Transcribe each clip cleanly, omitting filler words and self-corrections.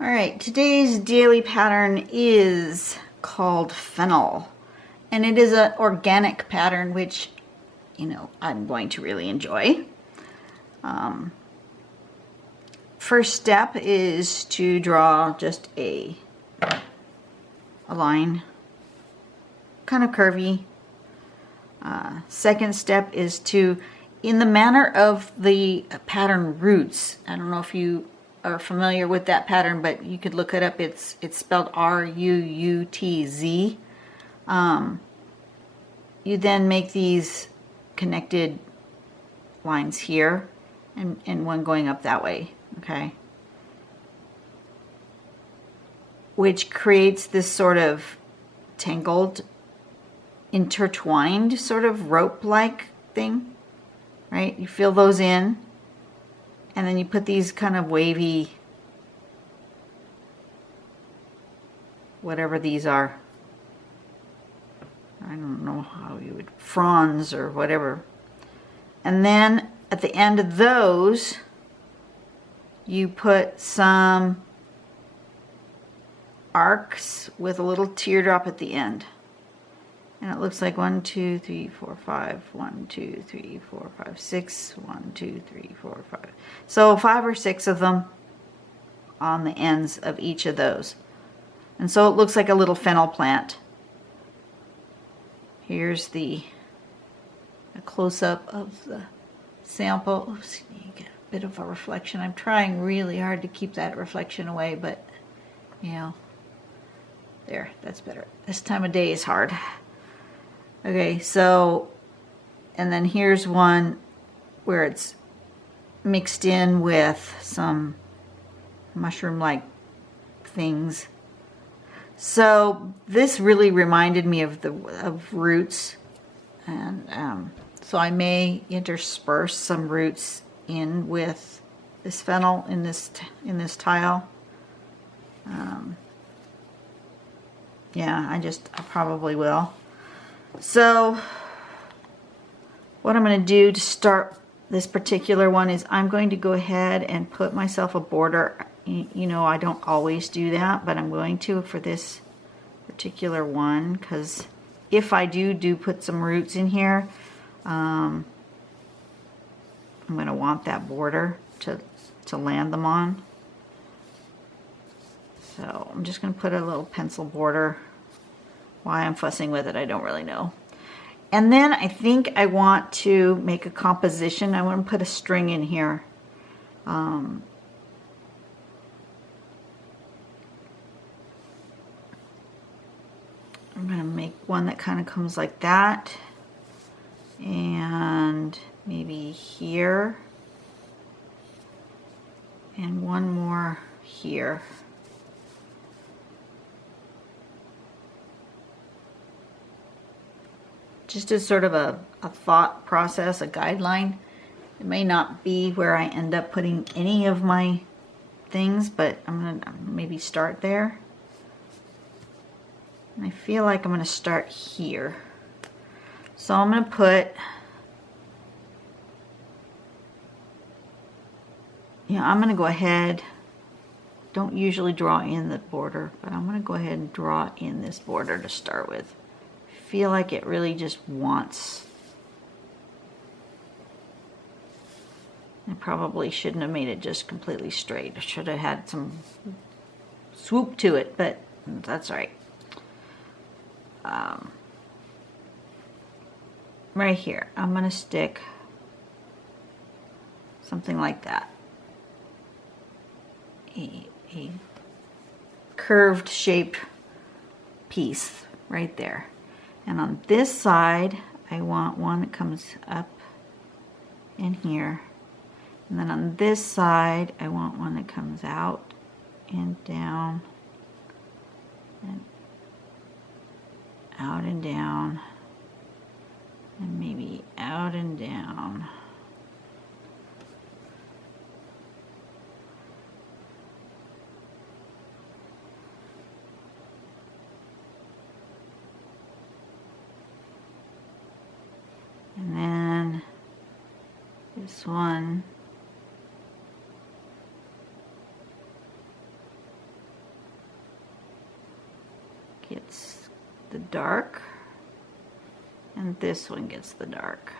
All right, today's daily pattern is called Fennell, and it is an organic pattern, which, I'm going to really enjoy. First step is to draw just a line, kind of curvy. Second step is to, in the manner of the pattern roots, I don't know if you are familiar with that pattern, but you could look it up. It's spelled R-U-U-T-Z. You then make these connected lines here and one going up that way, okay? Which creates this sort of tangled, intertwined sort of rope-like thing, right? You fill those in, and then you put these kind of wavy, whatever these are. I don't know how you would, fronds or whatever. And then at the end of those, you put some arcs with a little teardrop at the end. And it looks like 1, 2, 3, 4, 5, 1, 2, 3, 4, 5, 6, 1, 2, 3, 4, 5. So 5 or 6 of them on the ends of each of those. And so it looks like a little fennel plant. Here's a close-up of the sample. Oops, you get a bit of a reflection. I'm trying really hard to keep that reflection away, but there, that's better. This time of day is hard. Okay, so, and then here's one where it's mixed in with some mushroom-like things. So this really reminded me of roots, and so I may intersperse some roots in with this fennel in this tile. Yeah, I probably will. So what I'm going to do to start this particular one is I'm going to go ahead and put myself a border. I don't always do that, but I'm going to for this particular one, because if I do put some roots in here, I'm going to want that border to land them on. So I'm just going to put a little pencil border. Why I'm fussing with it, I don't really know. And then I think I want to make a composition. I want to put a string in here. I'm going to make one that kind of comes like that. And maybe here. And one more here. Just as sort of a thought process, a guideline. It may not be where I end up putting any of my things, but I'm going to maybe start there. And I feel like I'm going to start here. So I'm going to put, I'm going to go ahead, don't usually draw in the border, but I'm going to go ahead and draw in this border to start with. Feel like it really just wants. I probably shouldn't have made it just completely straight. I should have had some swoop to it, but that's all right. Right here, I'm going to stick something like that. A curved shaped piece right there. And on this side, I want one that comes up in here. And then on this side, I want one that comes out and down and out and down and maybe out and down. And then this one gets the dark, and this one gets the dark.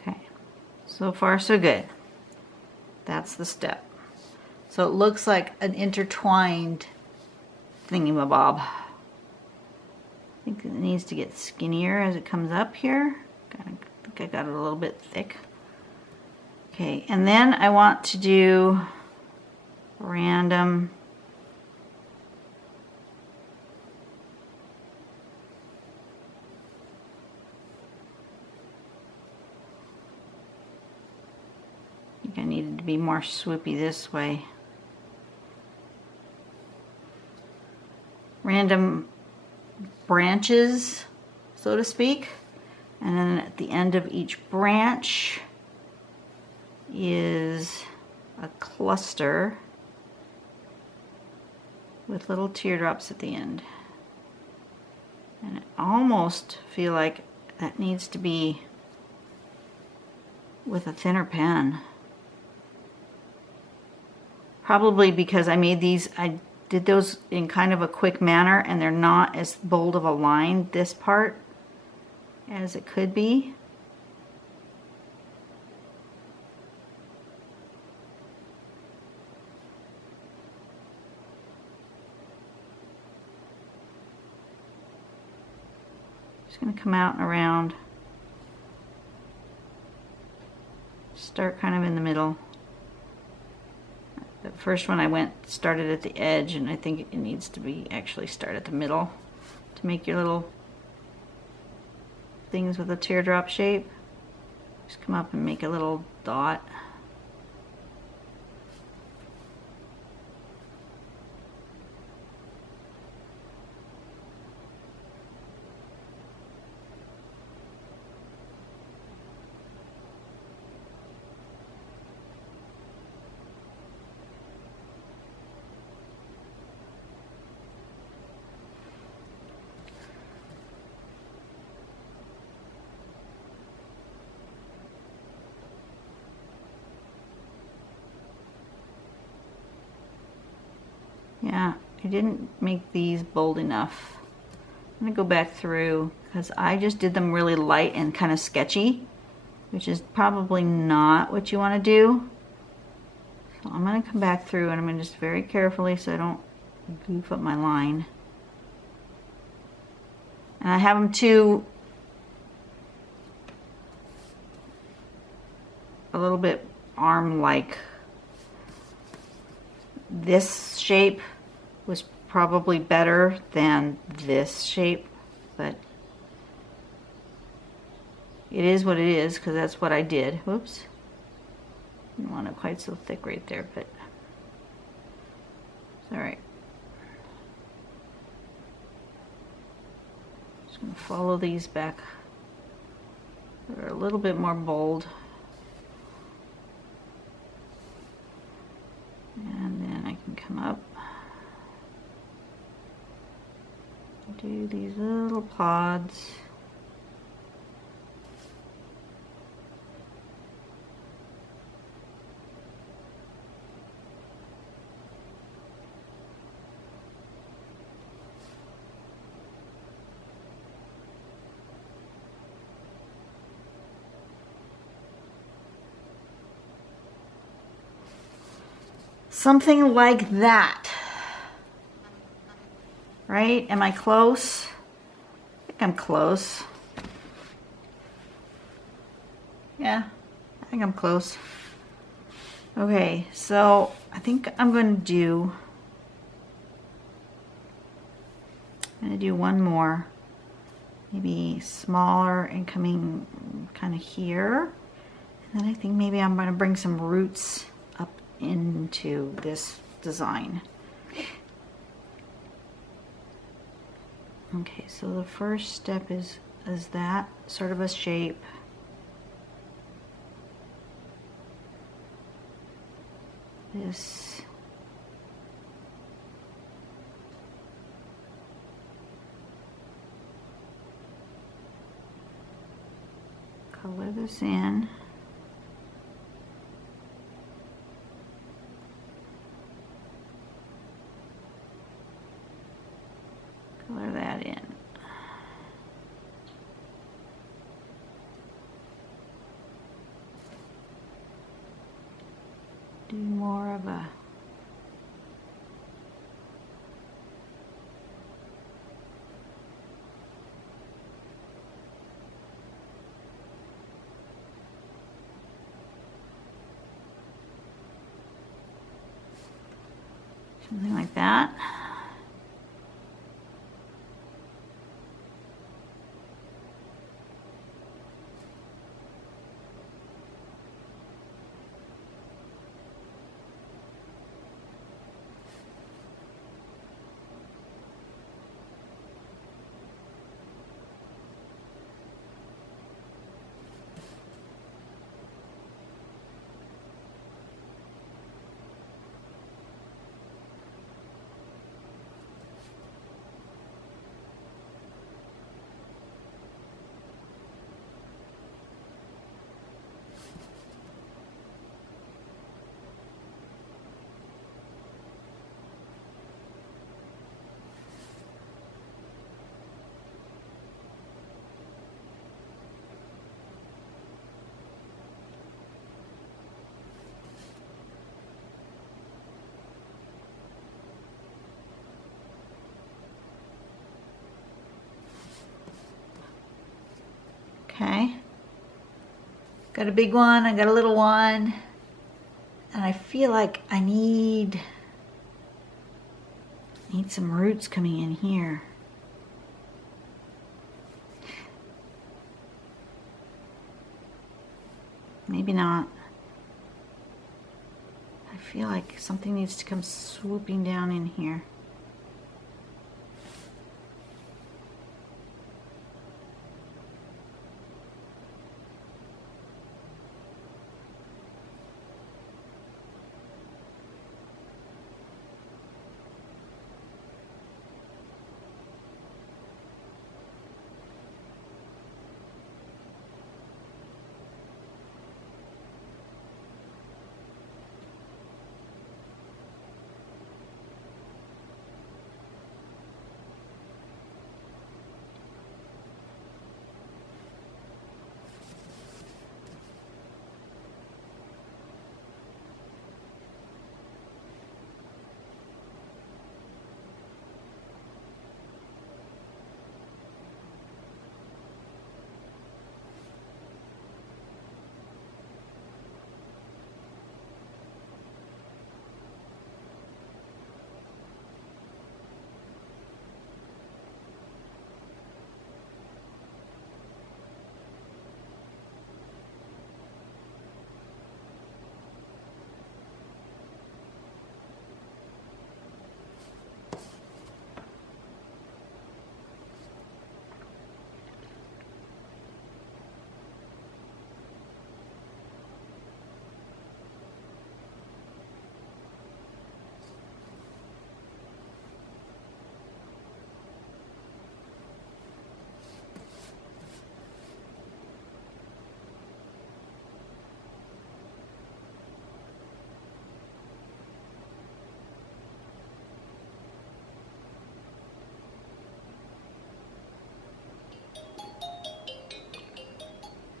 Okay, so far so good. That's the step. So it looks like an intertwined thingamabob. I think it needs to get skinnier as it comes up here. I think I got it a little bit thick. Okay, and then I want to do random I think I needed to be more swoopy this way. Random branches, so to speak, and then at the end of each branch is a cluster with little teardrops at the end. And I almost feel like that needs to be with a thinner pen. Probably because I made these, I did those in kind of a quick manner, and they're not as bold of a line, this part, as it could be. Just going to come out and around. Start kind of in the middle. The first one started at the edge, and I think it needs to be actually start at the middle to make your little things with a teardrop shape. Just come up and make a little dot. Yeah, I didn't make these bold enough. I'm gonna go back through because I just did them really light and kind of sketchy, which is probably not what you want to do. So I'm gonna come back through and I'm gonna just very carefully, so I don't goof up my line. And I have them too a little bit arm-like. This shape was probably better than this shape, but it is what it is because that's what I did. Whoops. Didn't want it quite so thick right there, but it's all right. Just gonna follow these back. They're a little bit more bold. And then I can come up, do these little pods. Something like that, right? Am I close? I think I'm close. Yeah, I think I'm close. Okay, so I think I'm going to do one more, maybe smaller and coming kind of here. And then I think maybe I'm going to bring some roots up into this design. Okay, so the first step is that sort of a shape. This Color this in. Color that in. Do more of a something like that. Okay, got a big one, I got a little one, and I feel like I need some roots coming in here. Maybe not. I feel like something needs to come swooping down in here.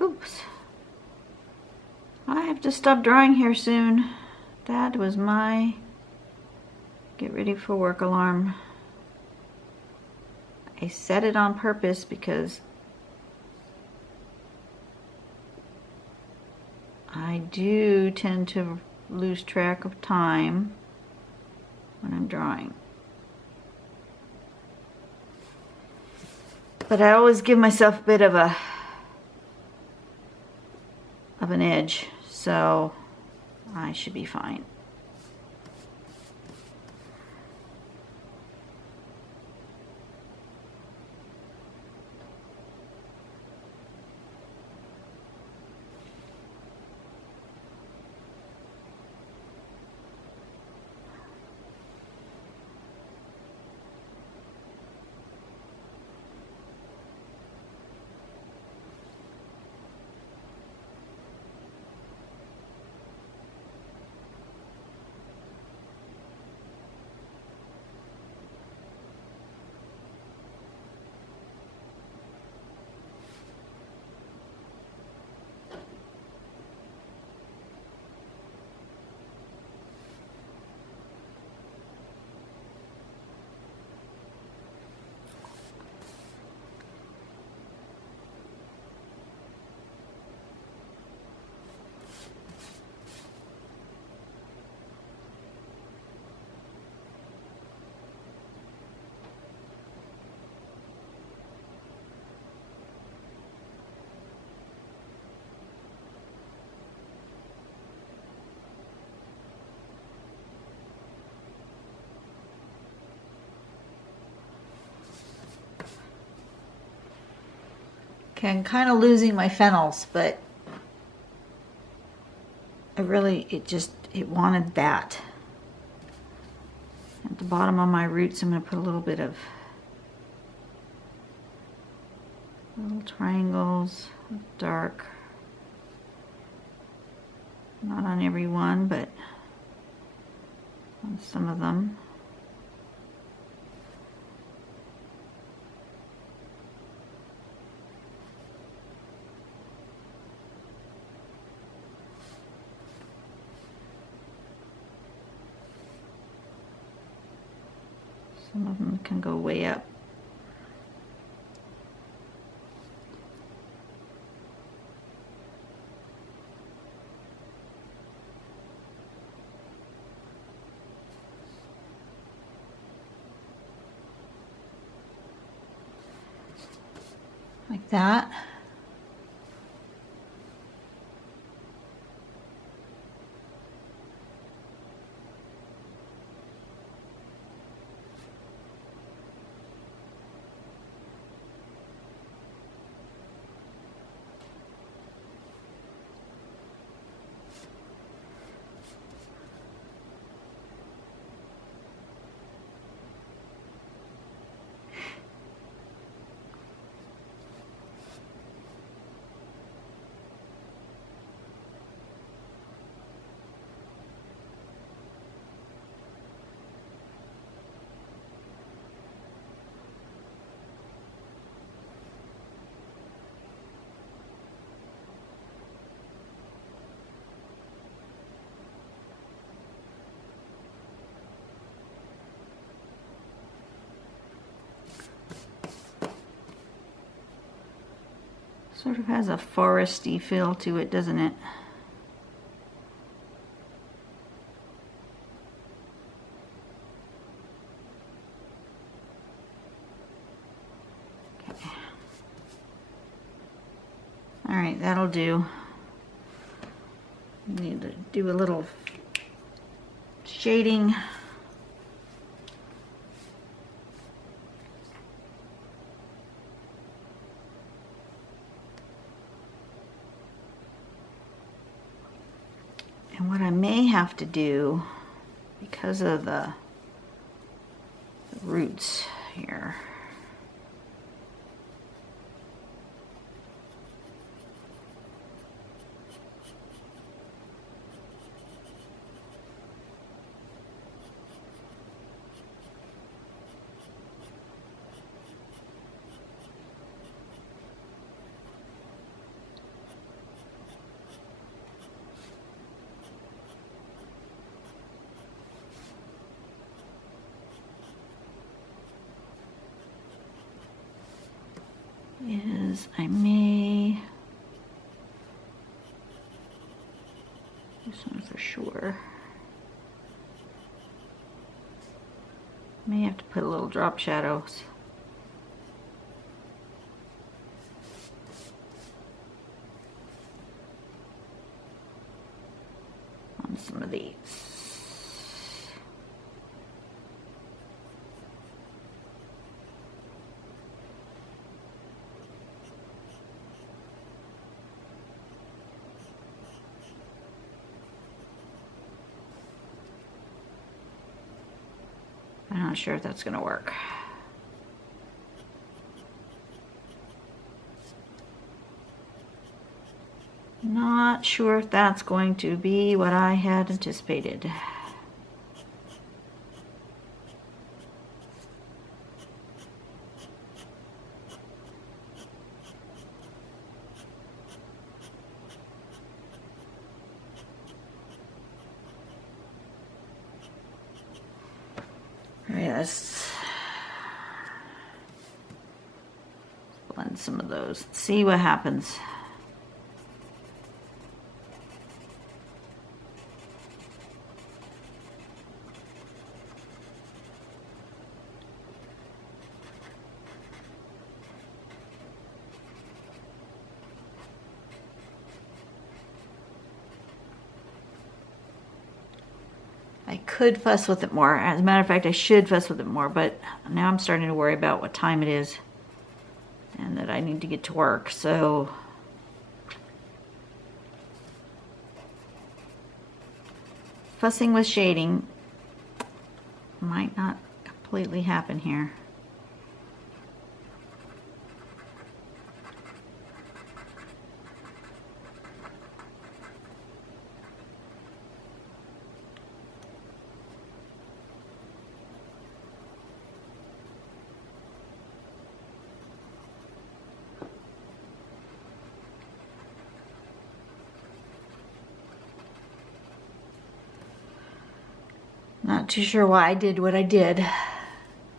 Oops. I have to stop drawing here soon. That was my get ready for work alarm. I set it on purpose because I do tend to lose track of time when I'm drawing. But I always give myself a bit of an edge, so I should be fine. Okay, I'm kind of losing my Fennels, but it wanted that. At the bottom of my roots, I'm going to put a little bit of little triangles, dark. Not on every one, but on some of them. Some of them can go way up. Like that. Sort of has a foresty feel to it, doesn't it? Okay. All right, that'll do. Need to do a little shading. And what I may have to do, because of the roots here, is I may, this one for sure, may have to put a little drop shadows on some of these. I'm not sure if that's going to work. Not sure if that's going to be what I had anticipated. All right, let's blend some of those. See what happens. I could fuss with it more. As a matter of fact, I should fuss with it more, but now I'm starting to worry about what time it is. and that I need to get to work. So fussing with shading might not completely happen here. Not too sure why I did what I did,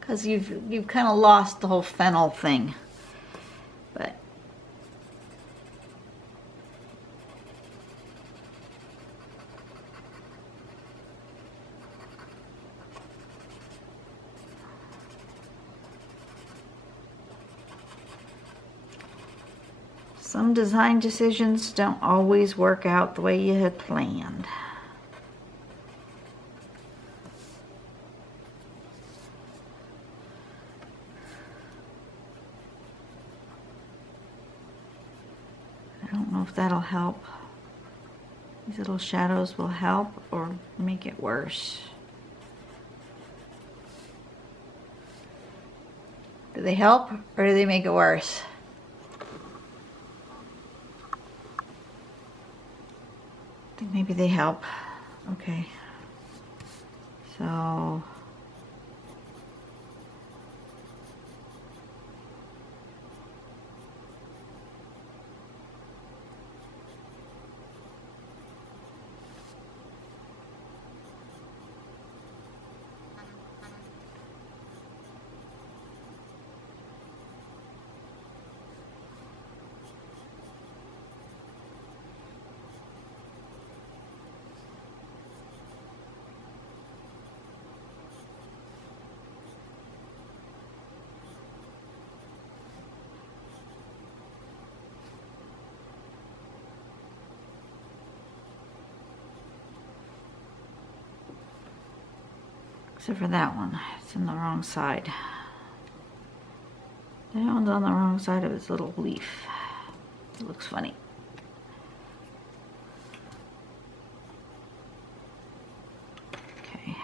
because you've kind of lost the whole Fennell thing. But some design decisions don't always work out the way you had planned. I don't know if that'll help. These little shadows will help or make it worse. Do they help or do they make it worse? I think maybe they help. Okay. So except for that one, it's on the wrong side. That one's on the wrong side of its little leaf. It looks funny. Okay.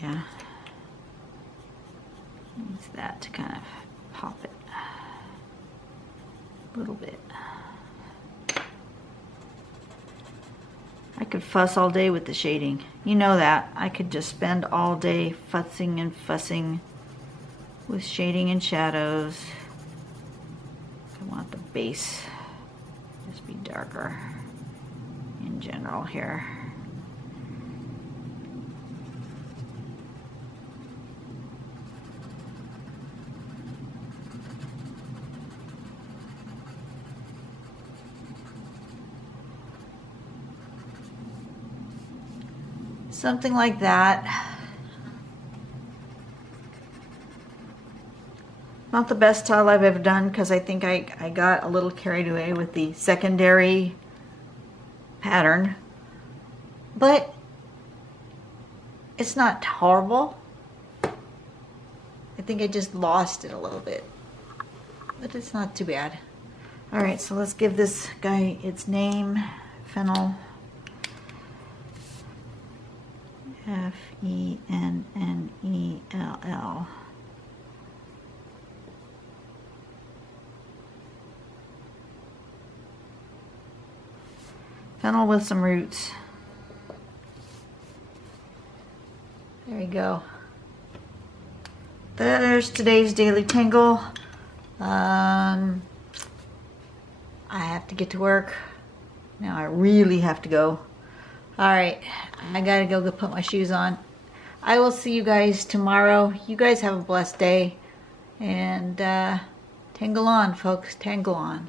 Yeah, needs that to kind of pop it a little bit. I could fuss all day with the shading. You know that. I could just spend all day fussing and fussing with shading and shadows. I want the base just be darker in general here. Something like that. Not the best tile I've ever done because I think I got a little carried away with the secondary pattern. But it's not horrible. I think I just lost it a little bit. But it's not too bad. Alright, so let's give this guy its name, Fennell. Fennell. Fennel with some roots. There you go. There's today's daily tangle. I have to get to work. Now I really have to go. Alright, I gotta go put my shoes on. I will see you guys tomorrow. You guys have a blessed day. And tangle on, folks. Tangle on.